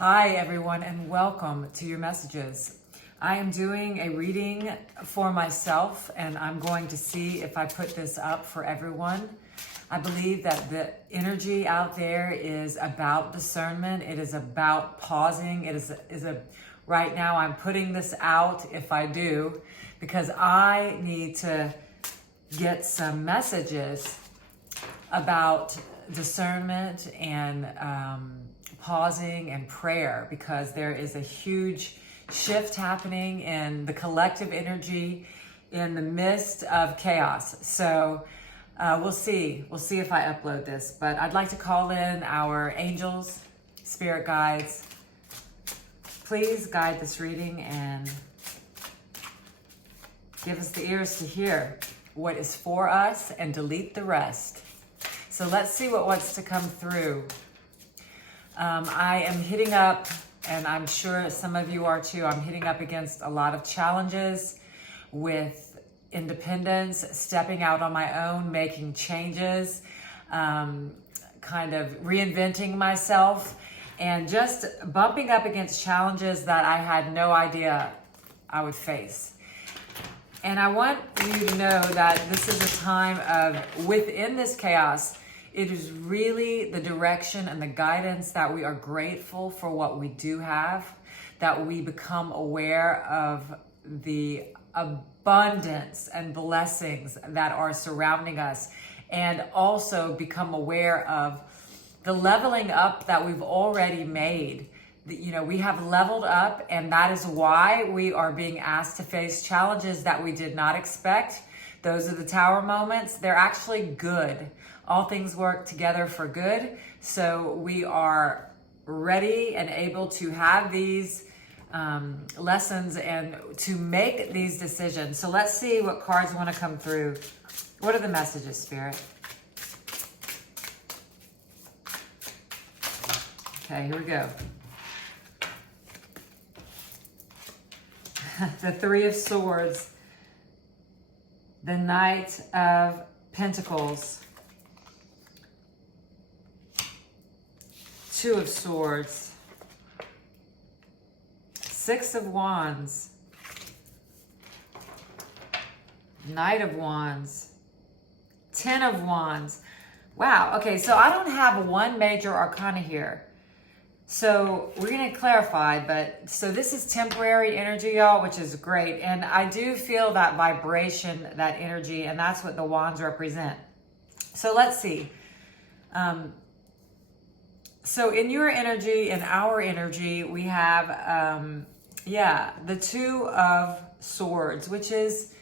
Hi everyone, and welcome to your messages. I am doing a reading for myself, and I'm going to see if I put this up for everyone. I believe that the energy out there is about discernment. It is about pausing. It is right now I'm putting this out if I do, because I need to get some messages about discernment and pausing and prayer, because there is a huge shift happening in the collective energy in the midst of chaos. So we'll see if I upload this, but I'd like to call in our angels, spirit guides. Please guide this reading and give us the ears to hear what is for us and delete the rest. So let's see what wants to come through. I am hitting up, and I'm sure some of you are too, I'm hitting up against a lot of challenges with independence, stepping out on my own, making changes, kind of reinventing myself, and just bumping up against challenges that I had no idea I would face. And I want you to know that this is a time of, within this chaos, it is really the direction and the guidance that we are grateful for what we do have, that we become aware of the abundance and blessings that are surrounding us, and also become aware of the leveling up that we've already made. We have leveled up, and that is why we are being asked to face challenges that we did not expect. Those are the tower moments. They're actually good. All things work together for good. So we are ready and able to have these lessons and to make these decisions. So let's see what cards want to come through. What are the messages, Spirit? Okay, here we go. The Three of Swords, the Knight of Pentacles, Two of Swords, Six of Wands, Knight of Wands, Ten of Wands. Wow, okay, so I don't have one major arcana here. So we're going to clarify, but so this is temporary energy, y'all, which is great. And I do feel that vibration, that energy, and that's what the wands represent. So let's see. So in your energy and our energy, we have, the Two of Swords, which is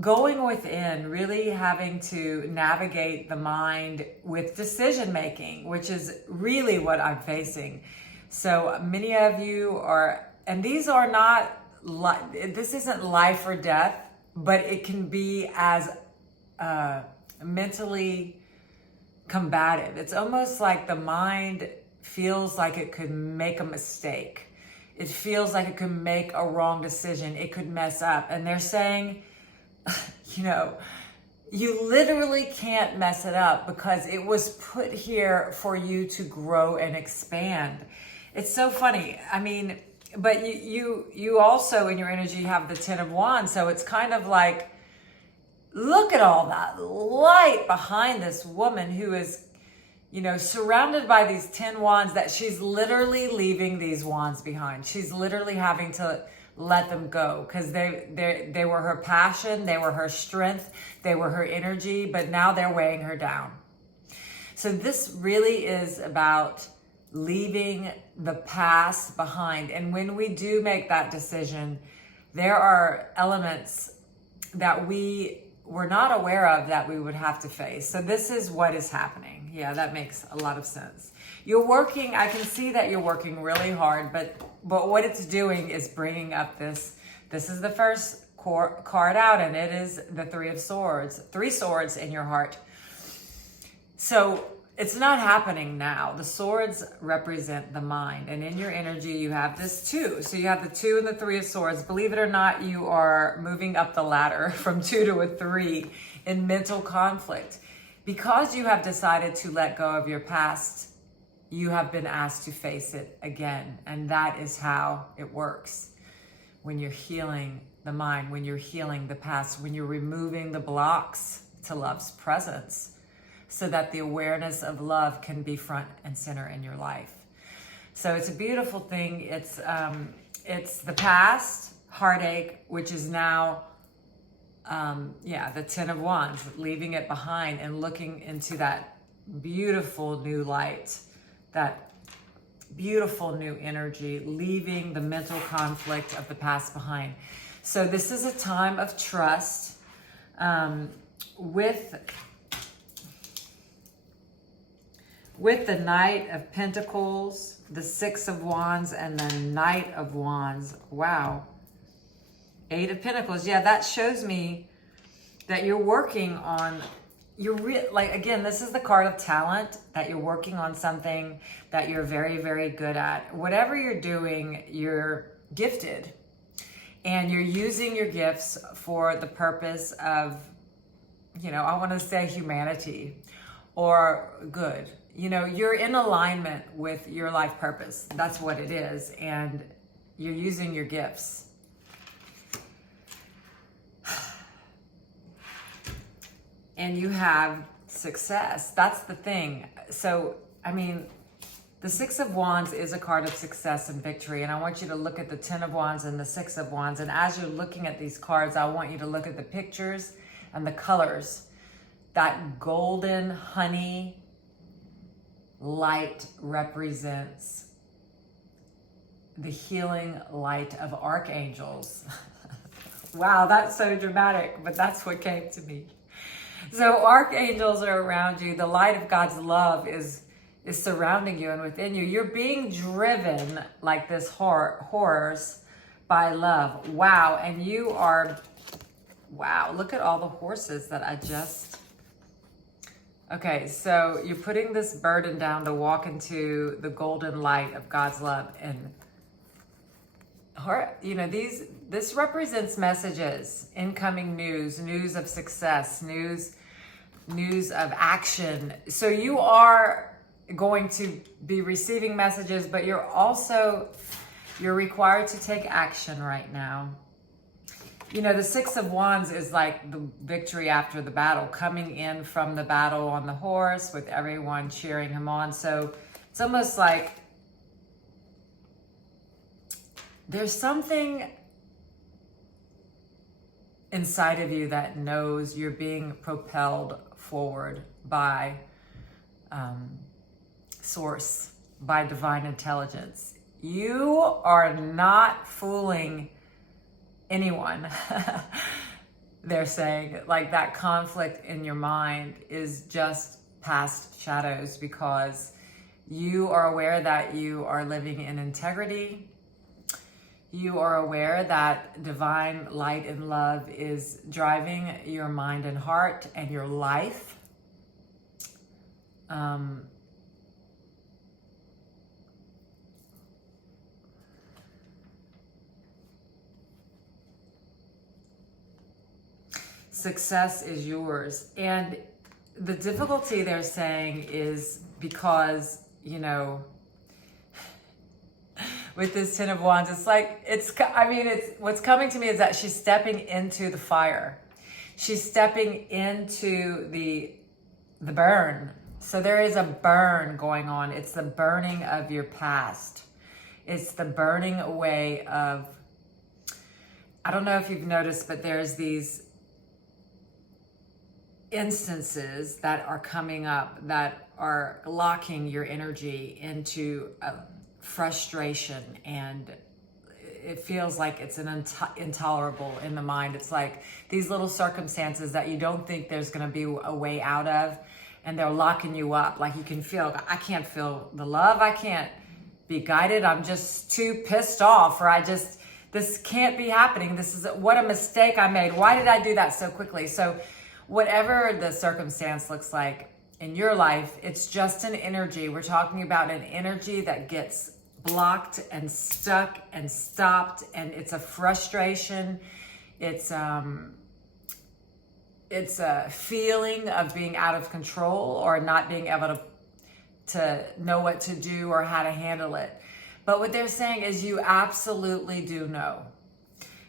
going within, really having to navigate the mind with decision making, which is really what I'm facing. So many of you are, and these are not, this isn't life or death, but it can be as mentally combative. It's almost like the mind feels like it could make a mistake. It feels like it could make a wrong decision. It could mess up. And they're saying, you literally can't mess it up because it was put here for you to grow and expand. It's so funny. I mean, but you also in your energy have the Ten of Wands. So it's kind of like, look at all that light behind this woman who is, surrounded by these 10 wands, that she's literally leaving these wands behind. She's literally having to let them go because they were her passion, they were her strength, they were her energy, but now they're weighing her down. So this really is about leaving the past behind. And when we do make that decision, there are elements that we were not aware of that we would have to face. So this is what is happening. Yeah, that makes a lot of sense. You're working, I can see that you're working really hard, but what it's doing is bringing up this is the first card out, and it is the Three of Swords, 3 swords in your heart. So it's not happening now. The swords represent the mind, and in your energy you have this 2. So you have the 2 and the 3 of Swords. Believe it or not, you are moving up the ladder from 2 to a 3 in mental conflict because you have decided to let go of your past you have been asked to face it again. And that is how it works. When you're healing the mind, when you're healing the past, when you're removing the blocks to love's presence, so that the awareness of love can be front and center in your life. So it's a beautiful thing. It's the past, heartache, which is now, the 10 of Wands, leaving it behind and looking into that beautiful new light, that beautiful new energy, leaving the mental conflict of the past behind. So this is a time of trust with the Knight of Pentacles, the Six of Wands, and the Knight of Wands. Wow. Eight of Pentacles. Yeah, that shows me that you're working on, again, this is the card of talent, that you're working on something that you're very, very good at. Whatever you're doing, you're gifted. And you're using your gifts for the purpose of, I want to say humanity or good. You're in alignment with your life purpose. That's what it is. And you're using your gifts. And you have success. That's the thing. So, the Six of Wands is a card of success and victory. And I want you to look at the 10 of Wands and the 6 of Wands. And as you're looking at these cards, I want you to look at the pictures and the colors. That golden honey light represents the healing light of archangels. Wow, that's so dramatic, but that's what came to me. So archangels are around you. The light of God's love is surrounding you and within you. You're being driven like this horse by love. Wow, and you are, wow, look at all the horses that I just... Okay, so you're putting this burden down to walk into the golden light of God's love. And, this represents messages, incoming news of success, news of action. So you are going to be receiving messages, but you're required to take action right now. The Six of Wands is like the victory after the battle, coming in from the battle on the horse with everyone cheering him on. So it's almost like there's something inside of you that knows you're being propelled forward by source, by divine intelligence. You are not fooling anyone. They're saying, like, that conflict in your mind is just past shadows, because you are aware that you are living in integrity. You are aware that divine light and love is driving your mind and heart and your life. Success is yours. And the difficulty they're saying is because, with this 10 of Wands, it's what's coming to me is that she's stepping into the fire. She's stepping into the burn. So there is a burn going on. It's the burning of your past. It's the burning away of, I don't know if you've noticed, but there's these instances that are coming up that are locking your energy into frustration, and it feels like it's intolerable in the mind. It's like these little circumstances that you don't think there's going to be a way out of, and they're locking you up. Like you can feel, I can't feel the love, I can't be guided, I'm just too pissed off, or this can't be happening, what a mistake I made, why did I do that so quickly? So whatever the circumstance looks like in your life, it's just an energy. We're talking about an energy that gets blocked and stuck and stopped, and it's a frustration. It's a feeling of being out of control or not being able to to know what to do or how to handle it. But what they're saying is you absolutely do know.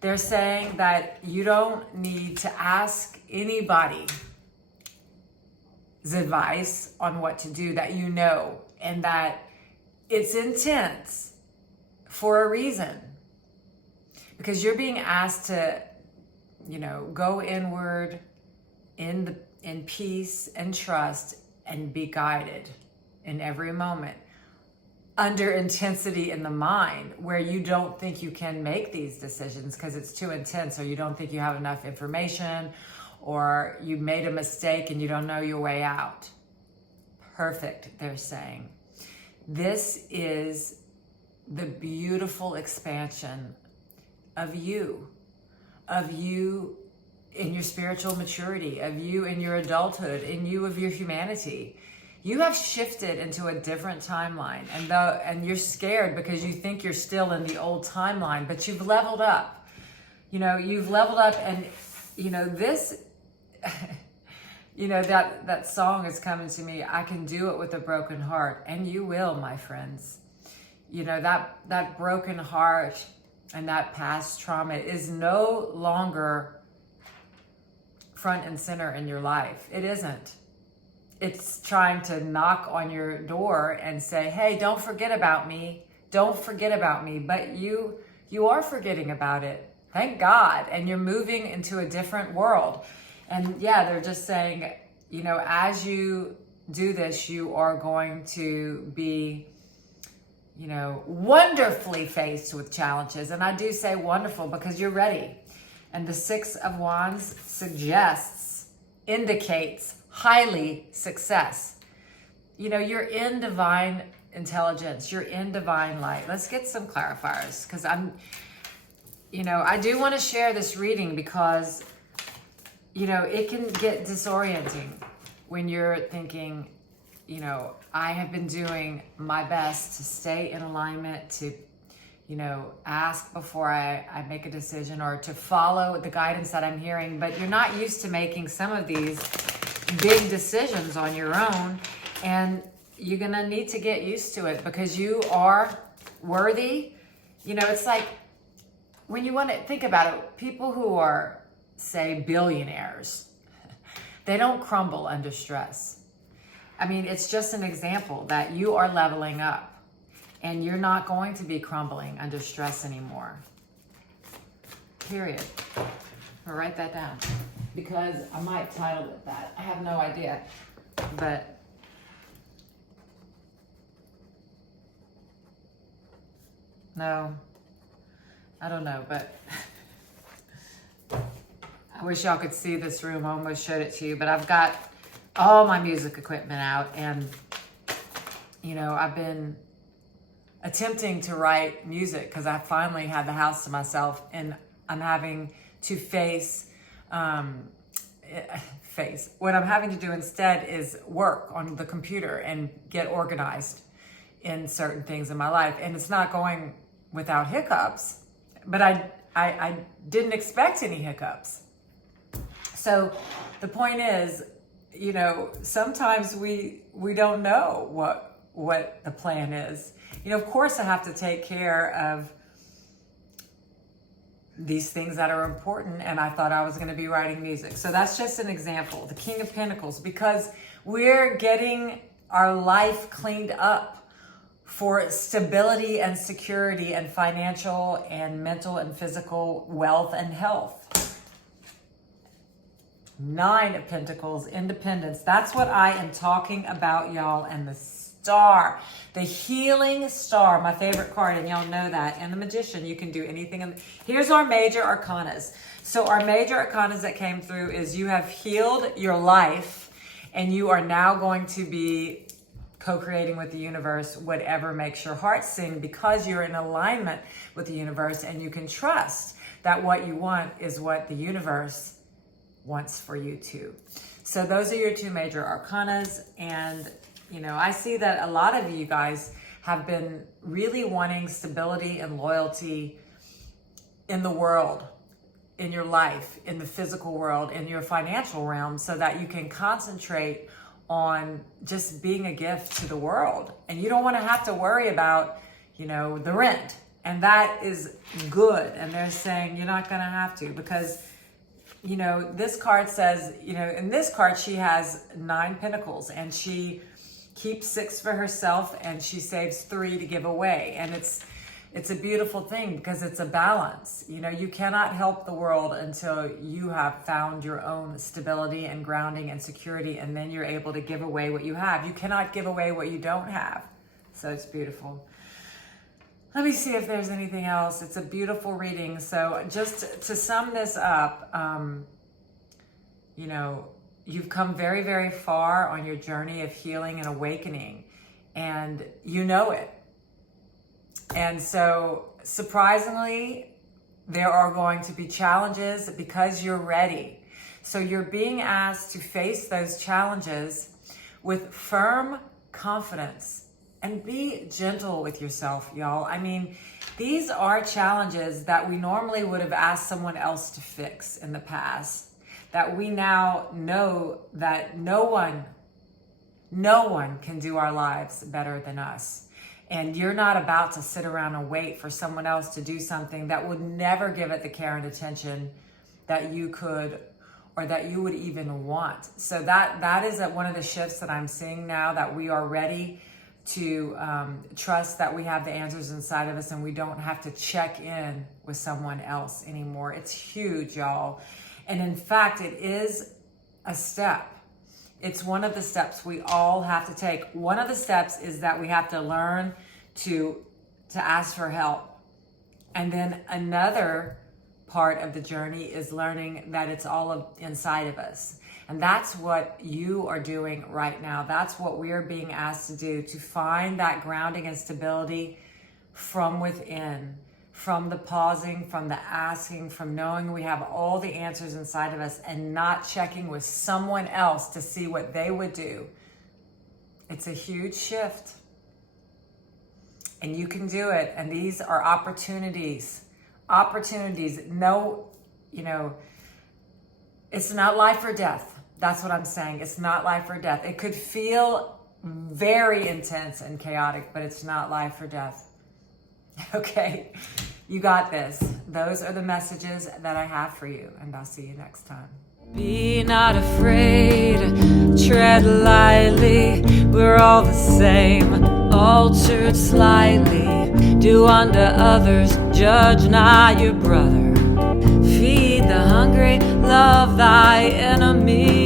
They're saying that you don't need to ask anybody's advice on what to do, that you know, and that it's intense for a reason. Because you're being asked to, go inward in peace and trust and be guided in every moment under intensity in the mind, where you don't think you can make these decisions because it's too intense, or you don't think you have enough information, or you made a mistake and you don't know your way out. Perfect, they're saying. This is the beautiful expansion of you in your spiritual maturity, of you in your adulthood, in you of your humanity. You have shifted into a different timeline, and you're scared because you think you're still in the old timeline, but you've leveled up. You've leveled up, and this, that song is coming to me. I can do it with a broken heart, and you will, my friends. That broken heart and that past trauma is no longer front and center in your life. It isn't. It's trying to knock on your door and say, hey, don't forget about me. Don't forget about me. But you are forgetting about it. Thank God. And you're moving into a different world. And yeah, they're just saying, as you do this, you are going to be, wonderfully faced with challenges. And I do say wonderful because you're ready. And the Six of Wands indicates highly success. You're in divine intelligence. You're in divine light. Let's get some clarifiers, because I do want to share this reading because, it can get disorienting when you're thinking, I have been doing my best to stay in alignment, to, ask before I make a decision, or to follow the guidance that I'm hearing, but you're not used to making some of these big decisions on your own, and you're gonna need to get used to it because you are worthy. It's like when you want to think about it, people who are, say, billionaires, they don't crumble under stress. I mean, it's just an example that you are leveling up and you're not going to be crumbling under stress anymore. Period. I'll write that down because I might title it that. I have no idea, but no, I don't know, but I wish y'all could see this room. I almost showed it to you, but I've got all my music equipment out, and I've been attempting to write music because I finally had the house to myself, and I'm having to what I'm having to do instead is work on the computer and get organized in certain things in my life, and it's not going without hiccups, but I didn't expect any hiccups. So the point is, sometimes we don't know what the plan is. Of course I have to take care of these things that are important, and I thought I was going to be writing music. So that's just an example. The King of Pentacles, because we're getting our life cleaned up for stability and security and financial and mental and physical wealth and health. Nine of Pentacles, independence. That's what I am talking about, y'all. And the Star, the healing star, my favorite card, and y'all know that. And the Magician, you can do anything. Here's our major arcanas. So our major arcanas that came through is you have healed your life, and you are now going to be co-creating with the universe whatever makes your heart sing, because you're in alignment with the universe, and you can trust that what you want is what the universe wants for you too. So those are your two major arcanas. And I see that a lot of you guys have been really wanting stability and loyalty in the world, in your life, in the physical world, in your financial realm, so that you can concentrate on just being a gift to the world. And you don't want to have to worry about, the rent. And that is good. And they're saying you're not going to have to, because, this card says, in this card, she has 9 pentacles and she keeps 6 for herself and she saves 3 to give away. And it's a beautiful thing because it's a balance. You cannot help the world until you have found your own stability and grounding and security, and then you're able to give away what you have. You cannot give away what you don't have. So it's beautiful. Let me see if there's anything else. It's a beautiful reading. So just to sum this up, you've come very, very far on your journey of healing and awakening, and you know it. And so surprisingly, there are going to be challenges because you're ready. So you're being asked to face those challenges with firm confidence and be gentle with yourself, y'all. I mean, these are challenges that we normally would have asked someone else to fix in the past, that we now know that no one can do our lives better than us. And you're not about to sit around and wait for someone else to do something that would never give it the care and attention that you could or that you would even want. So that is one of the shifts that I'm seeing now, that we are ready to trust that we have the answers inside of us and we don't have to check in with someone else anymore. It's huge, y'all. And in fact, it is a step. It's one of the steps we all have to take. One of the steps is that we have to learn to ask for help. And then another part of the journey is learning that it's all inside of us. And that's what you are doing right now. That's what we are being asked to do, to find that grounding and stability from within, from the pausing, from the asking, from knowing we have all the answers inside of us and not checking with someone else to see what they would do. It's a huge shift. And you can do it. And these are opportunities. No, it's not life or death. That's what I'm saying. It's not life or death. It could feel very intense and chaotic, but it's not life or death. Okay, you got this. Those are the messages that I have for you, and I'll see you next time. Be not afraid, tread lightly, we're all the same, altered slightly. Do unto others, judge not your brother. Feed the hungry, love thy enemy.